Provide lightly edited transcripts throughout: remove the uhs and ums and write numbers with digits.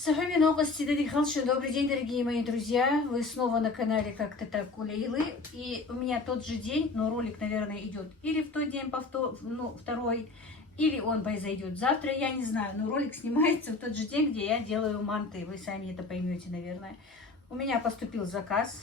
С вами новости Дали Халши. Добрый день, дорогие мои друзья. Вы снова на канале Как-то так у Лейлы. И у меня тот же день, но ролик, наверное, идет или в тот день, второй, или он произойдет завтра, я не знаю. Но ролик снимается в тот же день, где я делаю манты. Вы сами это поймете, наверное. У меня поступил заказ.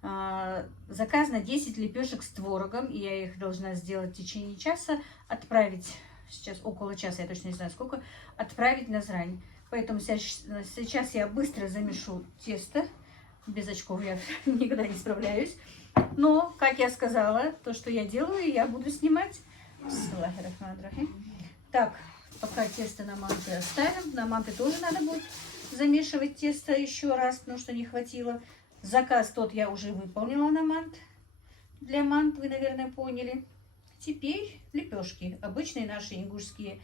Заказ на 10 лепешек с творогом. И я их должна сделать в течение часа. Отправить, сейчас около часа, я точно не знаю сколько, отправить на Назрань. Поэтому сейчас я быстро замешу тесто. Без очков я никогда не справляюсь. Но, как я сказала, то, что я делаю, я буду снимать. Так, пока тесто на манты оставим. На манты тоже надо будет замешивать тесто еще раз, потому что не хватило. Заказ тот я уже выполнила на мант. Для мант, вы, наверное, поняли. Теперь лепешки. Обычные наши ингушские.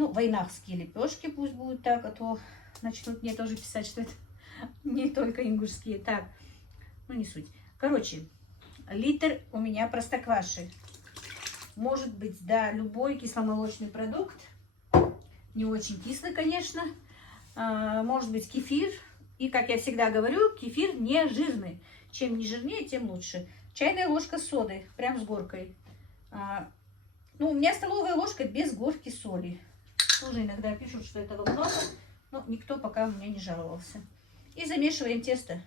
Ну, войнахские лепешки пусть будут так, а то начнут мне тоже писать, что это не только ингушские. Так, ну не суть. Короче, литр у меня простокваши. Может быть, да, любой кисломолочный продукт. Не очень кислый, конечно. Может быть, кефир. И, как я всегда говорю, кефир не жирный. Чем не жирнее, тем лучше. Чайная ложка соды, прям с горкой. Ну, у меня столовая ложка без горки соли. Тоже иногда пишут, что этого много, но никто пока у меня не жаловался. И замешиваем тесто.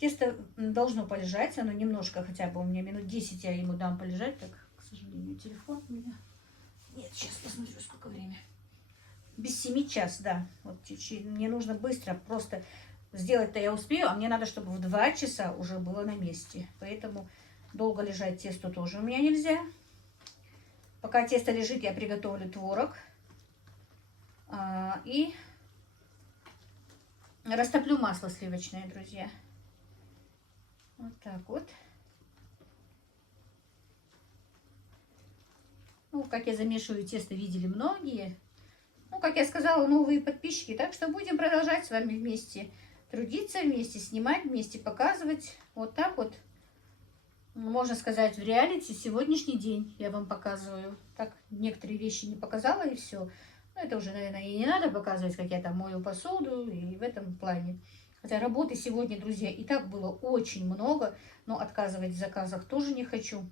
Тесто должно полежать, оно немножко, хотя бы у меня минут 10 я ему дам полежать. Так, к сожалению, телефон у меня. Нет, сейчас посмотрю, сколько время. Без 7 час, да. Вот мне нужно быстро, просто сделать-то я успею, а мне надо, чтобы в 2 часа уже было на месте. Поэтому долго лежать тесто тоже у меня нельзя. Пока тесто лежит, я приготовлю творог и растоплю масло сливочное, друзья. Вот так вот. Ну, как я замешиваю тесто, видели многие. Ну, как я сказала, новые подписчики. Так что будем продолжать с вами вместе трудиться, вместе снимать, вместе показывать. Вот так вот. Можно сказать, в реалити сегодняшний день я вам показываю. Так, некоторые вещи не показала и все. Но это уже, наверное, и не надо показывать, как я там мою посуду и в этом плане. Хотя работы сегодня, друзья, и так было очень много. Но отказывать в заказах тоже не хочу.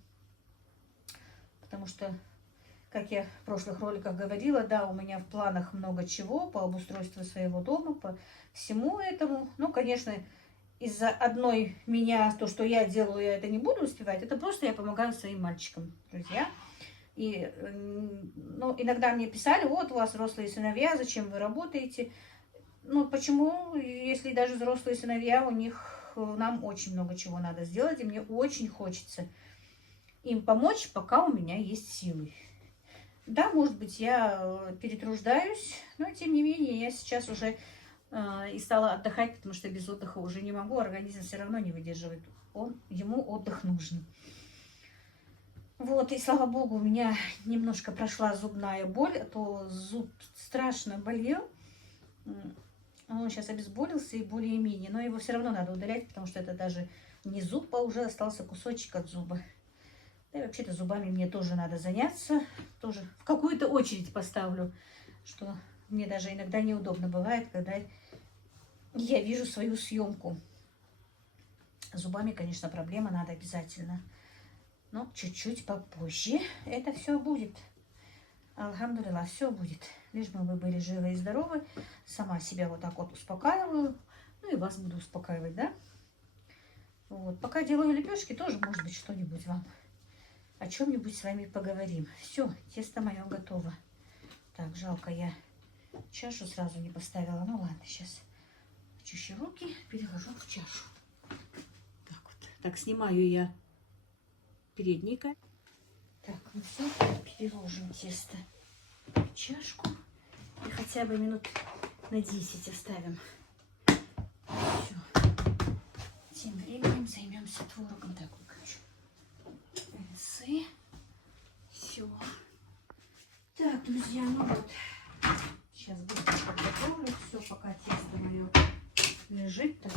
Потому что, как я в прошлых роликах говорила, да, у меня в планах много чего по обустройству своего дома, по всему этому. Ну, конечно, из-за одной меня, то, что я делаю, я это не буду успевать. Это просто я помогаю своим мальчикам, друзья. И, ну, иногда мне писали, вот у вас взрослые сыновья, зачем вы работаете? Ну, почему, если даже взрослые сыновья, у них, нам очень много чего надо сделать, и мне очень хочется им помочь, пока у меня есть силы. Да, может быть, я перетруждаюсь, но, тем не менее, я сейчас уже и стала отдыхать, потому что без отдыха уже не могу, организм все равно не выдерживает. Ему отдых нужен. Вот, и слава богу, у меня немножко прошла зубная боль, а то зуб страшно болел. Он сейчас обезболился и более-менее, но его все равно надо удалять, потому что это даже не зуб, а уже остался кусочек от зуба. Да и вообще-то зубами мне тоже надо заняться, тоже в какую-то очередь поставлю, что мне даже иногда неудобно бывает, когда я вижу свою съемку. С зубами, конечно, проблема, надо обязательно. Но чуть-чуть попозже это все будет. Алхамдулилла, все будет. Лишь бы вы были живы и здоровы. Сама себя вот так вот успокаиваю. Ну и вас буду успокаивать, да? Вот. Пока делаю лепешки, тоже, может быть, что-нибудь вам. О чем-нибудь с вами поговорим. Все, тесто мое готово. Так, жалко, я чашу сразу не поставила. Ну ладно, сейчас чищу руки, переложу в чашу. Так вот. Так, снимаю я передника. Так, ну все, переложим тесто в чашку. И хотя бы минут на 10 оставим. Все. Тем временем займемся творогом. Так, выключу. Все. Так, друзья, ну вот. Сейчас быстро подготовлю все, пока тесто мое лежит. Так.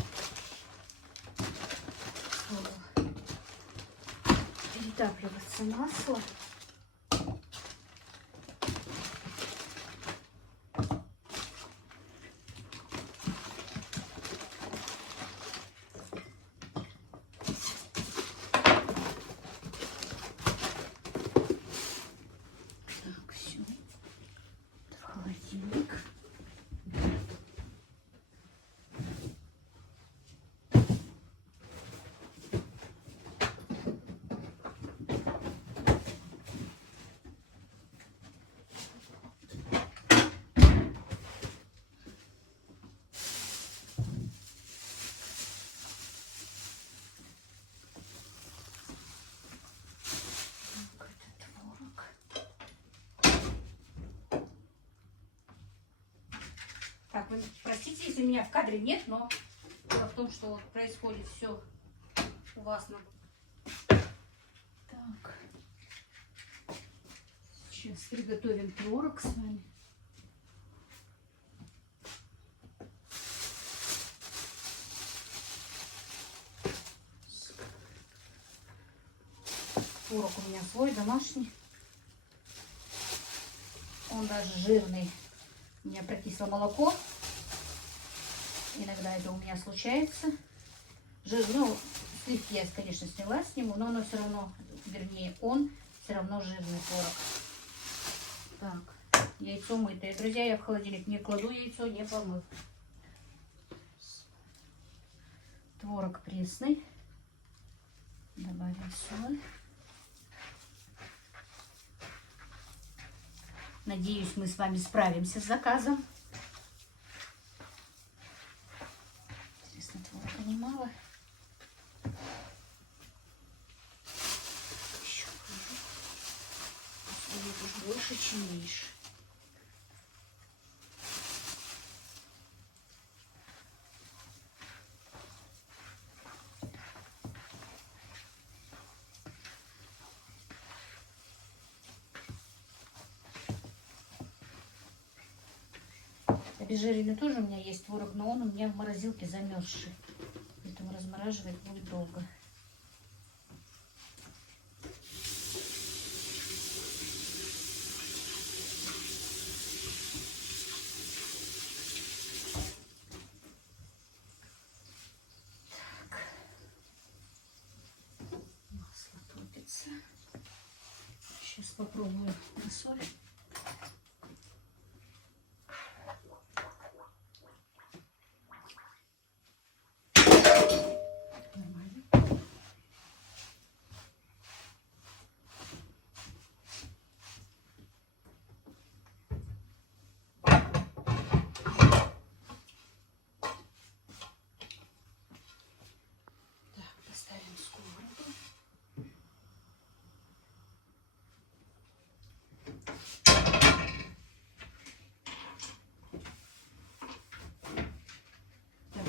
Перетапливаться масло. Так, вы простите, если меня в кадре нет, но дело в том, что вот происходит все у вас на... Так. Сейчас приготовим творог с вами. Творог у меня свой, домашний. Он даже жирный. У меня прокисло молоко. Иногда это у меня случается. Ну, сливки я, конечно, сняла с него, но оно все равно, вернее, он все равно жирный творог. Так, яйцо мытое. Друзья, я в холодильник не кладу яйцо, не помыв. Творог пресный. Добавим соль. Надеюсь, мы с вами справимся с заказом. Интересно, творога немало. Еще уж больше, чем меньше. Обезжиренный тоже у меня есть творог, но он у меня в морозилке замерзший. Поэтому размораживать будет долго. Так. Масло топится. Сейчас попробую на соль.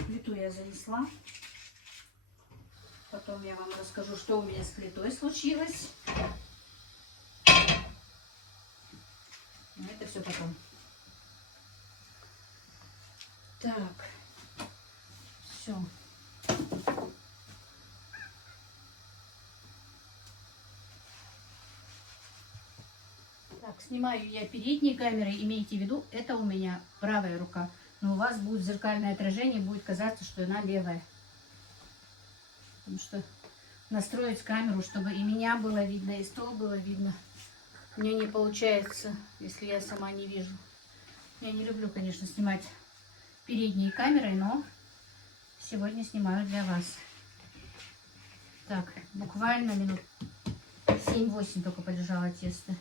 Плиту я занесла. Потом я вам расскажу, что у меня с плитой случилось. Но это все потом. Так. Все. Так, снимаю я передней камерой. Имейте в виду, это у меня правая рука. Но у вас будет зеркальное отражение, будет казаться, что она левая. Потому что настроить камеру, чтобы и меня было видно, и стол было видно, мне не получается, если я сама не вижу. Я не люблю, конечно, снимать передней камерой, но сегодня снимаю для вас. Так, буквально минут 7-8 только полежало тесто.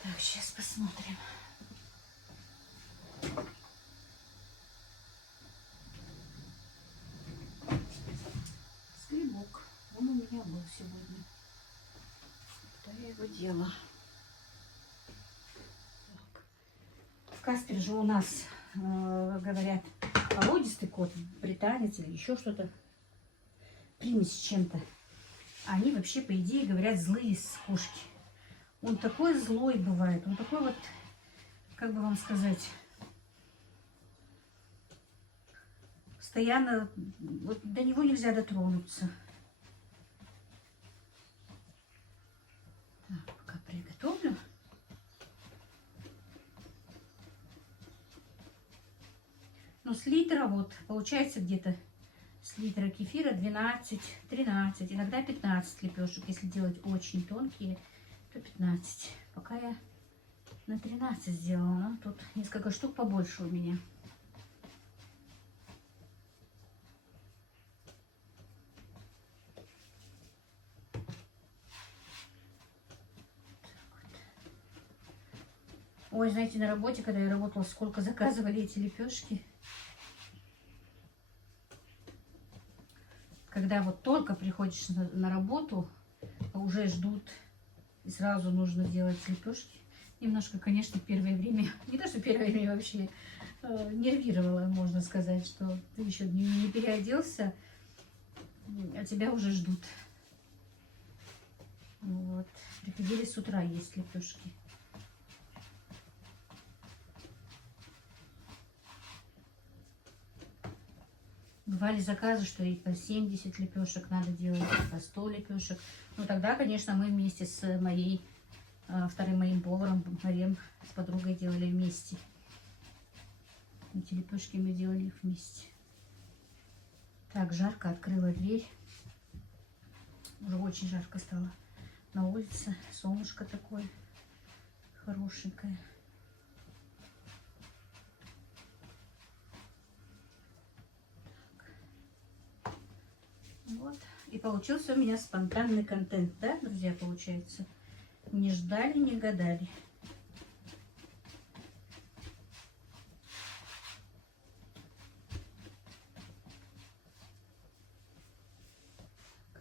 Так, сейчас посмотрим. Скребок. Он у меня был сегодня. Куда я его дела? В Каспере же у нас, говорят, породистый кот, британец или еще что-то. Примесь с чем-то. Они вообще, по идее, говорят, злые кошки. Он такой злой бывает. Он такой вот, как бы вам сказать, постоянно, вот до него нельзя дотронуться. Так, пока приготовлю. Ну, с литра вот, получается где-то с литра кефира 12-13, иногда 15 лепешек. Если делать очень тонкие, то 15. Пока я на 13 сделала, но тут несколько штук побольше у меня. Ой, знаете, на работе, когда я работала, сколько заказывали эти лепешки. Когда вот только приходишь на работу, уже ждут, и сразу нужно делать лепешки. Немножко, конечно, первое время, не то что первое время вообще, нервировало, можно сказать, что ты еще не переоделся, а тебя уже ждут. Вот. Приходили с утра есть лепешки. Бывали заказы, что и по 70 лепешек надо делать, и по 100 лепешек. Ну тогда, конечно, мы вместе с вторым моим поваром, Марем, с подругой делали вместе. Эти лепешки мы делали их вместе. Так, жарко, открыла дверь. Уже очень жарко стало на улице. Солнышко такое хорошенькое. Вот. И получился у меня спонтанный контент, да, друзья, получается? Не ждали, не гадали.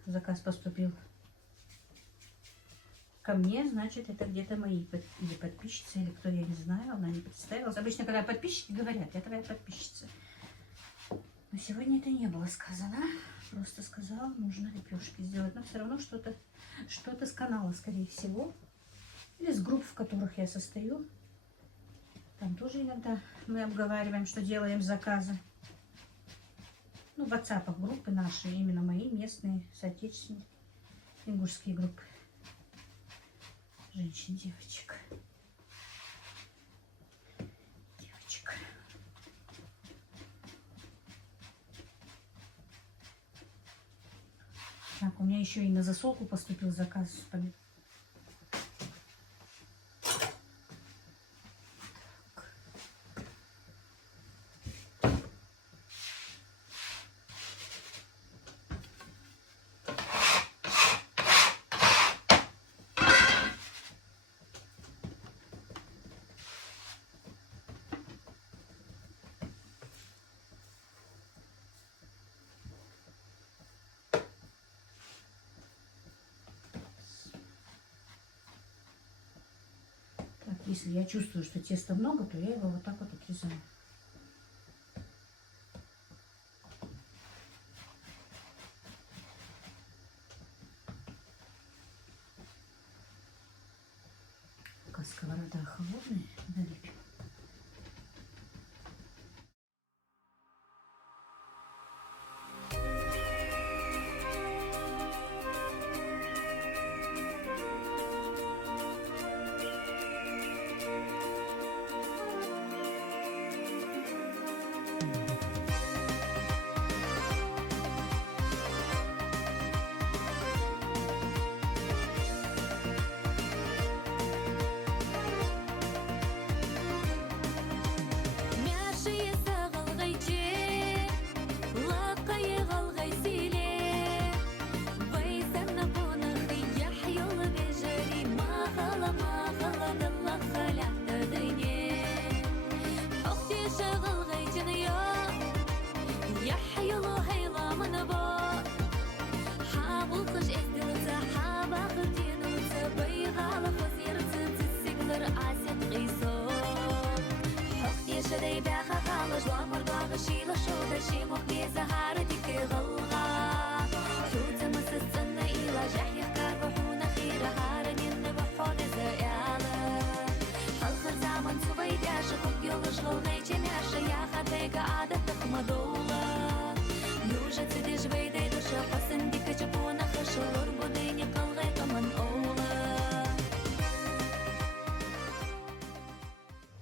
Заказ поступил ко мне, значит, это где-то мои или подписчицы, или кто, я не знаю, она не представилась. Обычно, когда подписчики говорят, я твоя подписчица. Но сегодня это не было сказано. Просто сказала, нужно лепешки сделать. Но все равно что-то с канала, скорее всего. Или с групп, в которых я состою. Там тоже иногда мы обговариваем, что делаем заказы. Ну, в WhatsApp группы наши, именно мои местные, соотечественные, ингушские группы. Женщин, девочек. Так, у меня еще и на засолку поступил заказ. Если я чувствую, что теста много, то я его вот так вот отрезаю. Пока сковорода холодная, налепим.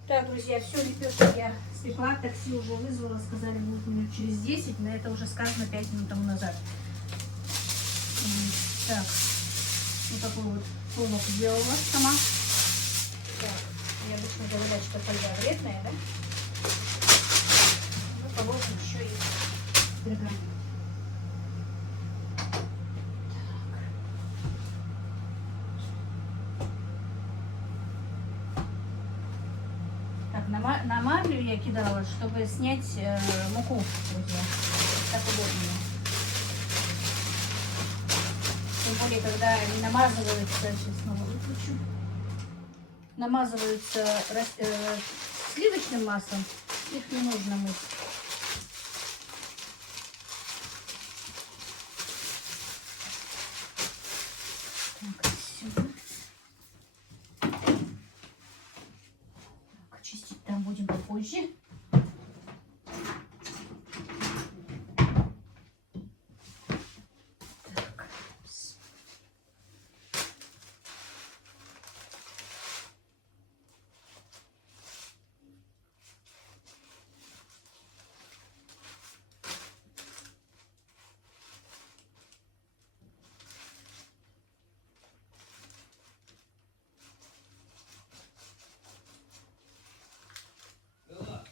Так, друзья, все, лепешки я спекла, такси уже вызвала, сказали, будет минут через 10, на это уже сказано 5 минут тому назад. Так, вот такой вот промок сделала сама. Так, необычно говорят, что фольга вредная, да? Ну, положим еще и пергамент. На марлю я кидала, чтобы снять муку, друзья. Так удобнее. Тем более, когда они намазываются, сейчас снова выключу, намазываются сливочным маслом, их не нужно мыть. Так, сюда. Так, чистить там будем попозже.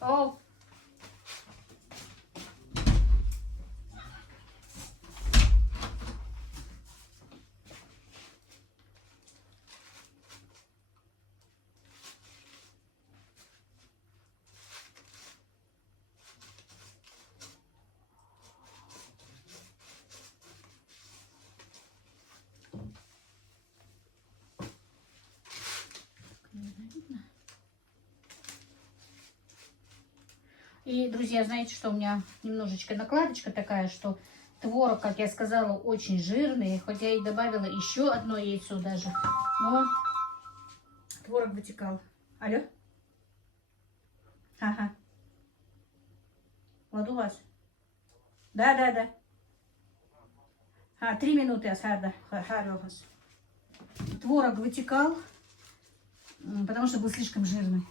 О! И, друзья, знаете, что у меня немножечко накладочка такая, что творог, как я сказала, очень жирный. Хоть я и добавила еще одно яйцо даже, но творог вытекал. Алло? Ага. Ладу вас? Да. 3 минуты, Асарда. Творог вытекал, потому что был слишком жирный.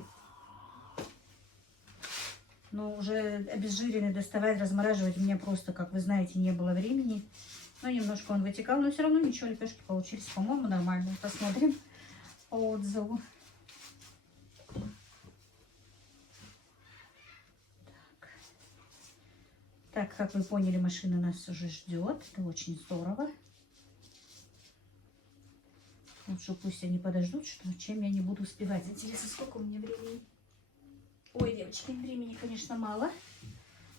Но уже обезжиренный доставать, размораживать у меня просто, как вы знаете, не было времени. Но немножко он вытекал, но все равно ничего, лепешки получились, по-моему, нормально. Посмотрим по отзыву. Так, как вы поняли, машина нас уже ждет. Это очень здорово. Лучше пусть они подождут, что чем я не буду успевать. Интересно, сколько у меня времени? Ой, девочки, времени, конечно, мало.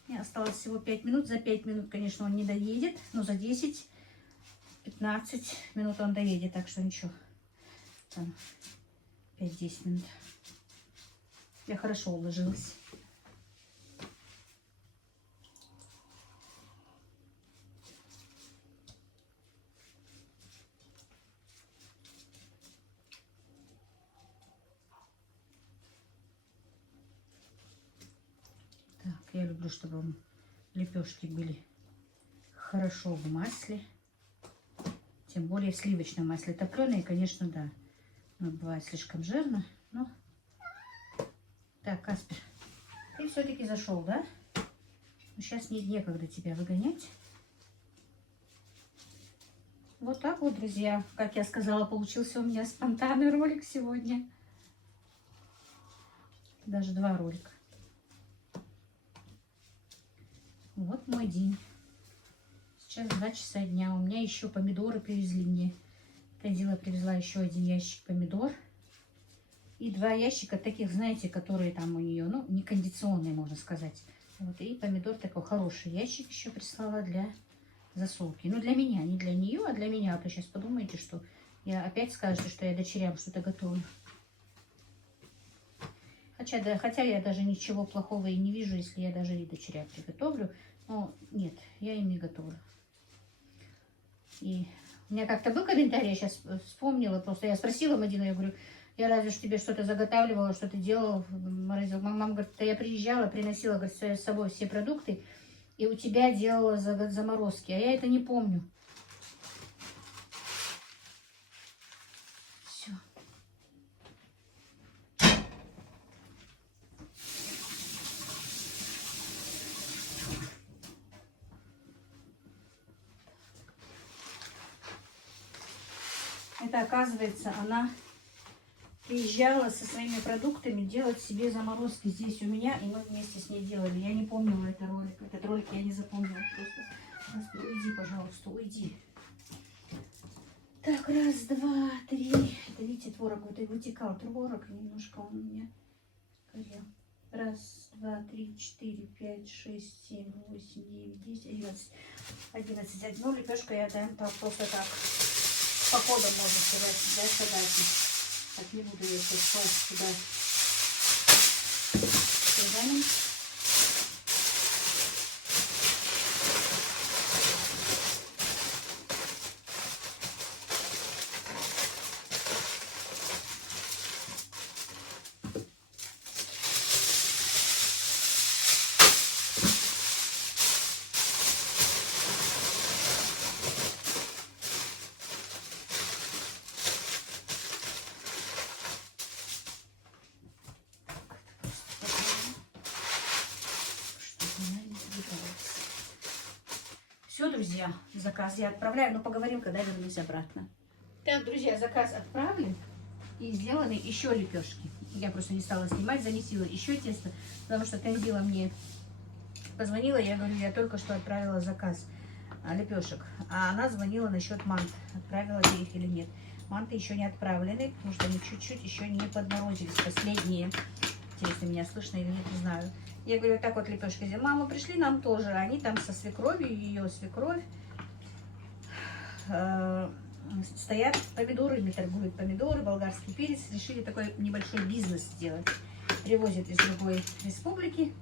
Мне осталось всего 5 минут. За 5 минут, конечно, он не доедет. Но за 10-15 минут он доедет. Так что ничего. Там 5-10 минут. Я хорошо уложилась. Я люблю, чтобы лепешки были хорошо в масле. Тем более в сливочном масле. Топленые, конечно, да. Но бывает слишком жирно. Но... Так, Каспер, ты все-таки зашел, да? Но сейчас нет некогда тебя выгонять. Вот так вот, друзья. Как я сказала, получился у меня спонтанный ролик сегодня. Даже 2 ролика. Вот мой день. Сейчас 2 часа дня. У меня еще помидоры привезли мне. Тадила привезла еще 1 ящик помидор. И 2 ящика таких, знаете, которые там у нее, ну, не кондиционные, можно сказать. Вот, и помидор такой хороший ящик еще прислала для засолки. Ну, для меня, не для нее, а для меня. А то сейчас подумаете, что я опять скажете, что я дочерям что-то готовлю. Хотя я даже ничего плохого и не вижу, если я даже и дочерям приготовлю. Но нет, я им не готовлю. И у меня как-то был комментарий, я сейчас вспомнила, просто я спросила Мадину, я говорю, я разве ж тебе что-то заготавливала, что ты делала, морозил. Мама говорит, да я приезжала, приносила, говорит, с собой все продукты, и у тебя делала заморозки, а я это не помню. Все. Это, оказывается, она приезжала со своими продуктами делать себе заморозки здесь у меня, и мы вместе с ней делали. Я не помнила этот ролик. Этот ролик я не запомнила просто. Господи, уйди, пожалуйста, уйди. Так, раз, два, три. Это, видите, творог вот и вытекал. Творог немножко он у меня горел. Раз, два, три, четыре, пять, шесть, семь, восемь, девять, десять, 11. Одну лепешку я дам просто так. По кодам, можно сказать, для задачи. Так, не буду я сейчас класть сюда. Пергамент. Все, друзья, заказ я отправляю, но поговорим, когда вернусь обратно. Так, друзья, заказ отправлен и сделаны еще лепешки. Я просто не стала снимать, замесила еще тесто, потому что Тензила мне позвонила, я говорю, я только что отправила заказ лепешек, а она звонила насчет мант, отправила я их или нет. Манты еще не отправлены, потому что они чуть-чуть еще не подморозились, последние. Интересно, меня слышно или нет, не знаю. Я говорю, вот так вот лепешки сделали. Мама, пришли нам тоже. Они там со свекровью, ее свекровь. Стоят, помидорами торгуют. Помидоры, болгарский перец. Решили такой небольшой бизнес сделать. Привозят из другой республики.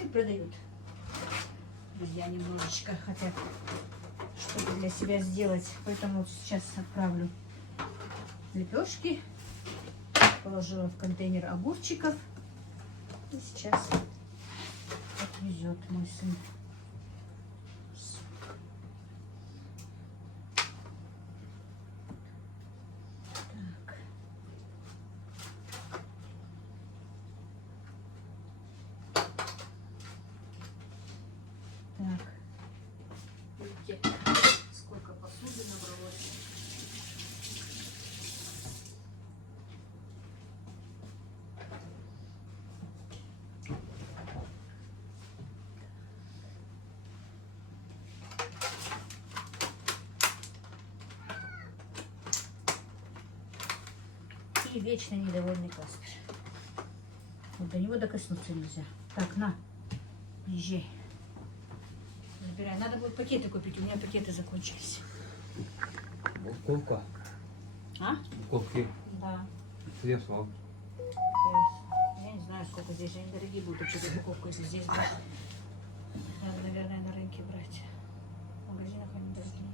И продают. Друзья немножечко хотят что-то для себя сделать. Поэтому вот сейчас отправлю лепешки. Положила в контейнер огурчиков. И сейчас отвезет мой сын. Так. Так. Видите, сколько посуды набралось. И вечно недовольный Каспер. Вот до него докоснуться нельзя. Так, на, езжай. Забирай. Надо будет пакеты купить. У меня пакеты закончились. Упаковка. А? Упаковки. Да. Весло. Я не знаю, сколько здесь. Они дорогие будут. Что-то упаковку, если здесь брать. Надо, наверное, на рынке брать. В магазинах они дорогие.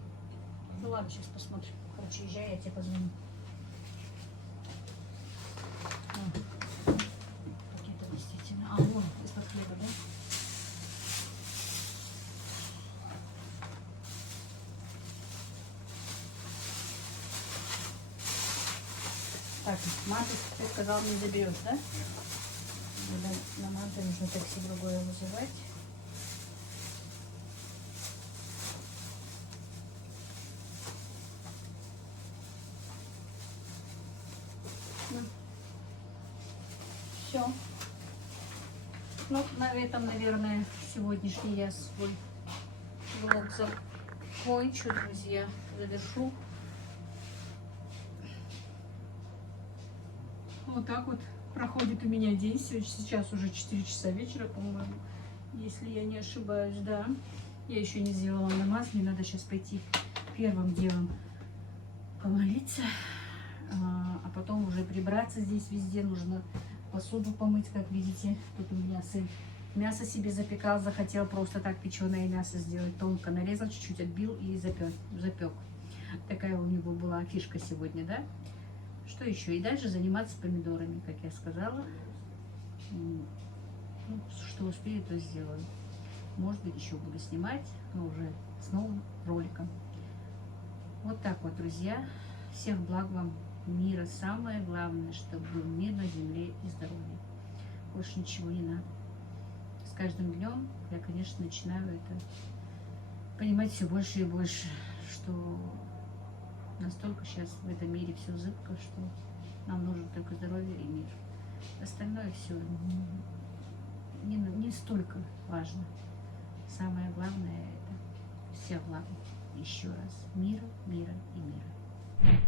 Ну ладно, сейчас посмотрим. Короче, езжай, я тебе позвоню. Пакеты действительно. А, вон, из-под хлеба, да? Так, манты, ты сказал, не заберешь, да? На манты нужно такси другое вызывать. Все. Ну, на этом, наверное, сегодняшний я свой влог закончу, друзья. Завершу. Вот так вот проходит у меня день. Сейчас уже 4 часа вечера, по-моему, если я не ошибаюсь, да. Я еще не сделала намаз. Мне надо сейчас пойти первым делом помолиться, а потом уже прибраться здесь везде. Нужно посуду помыть, как видите. Тут у меня сын мясо себе запекал, захотел просто так печеное мясо сделать. Тонко нарезал, чуть-чуть отбил и запек. Такая у него была фишка сегодня, да? Что еще? И дальше заниматься помидорами, как я сказала. Ну, что успею, то сделаю. Может быть, еще буду снимать, но уже с новым роликом. Вот так вот, друзья. Всех благ вам, мира. Самое главное, чтобы был мир на земле и здоровье. Больше ничего не надо. С каждым днем я, конечно, начинаю это понимать все больше и больше, что настолько сейчас в этом мире все зыбко, что нам нужно только здоровье и мир. Остальное все не столько важно. Самое главное — это все благо. Еще раз. Мира, мира и мира.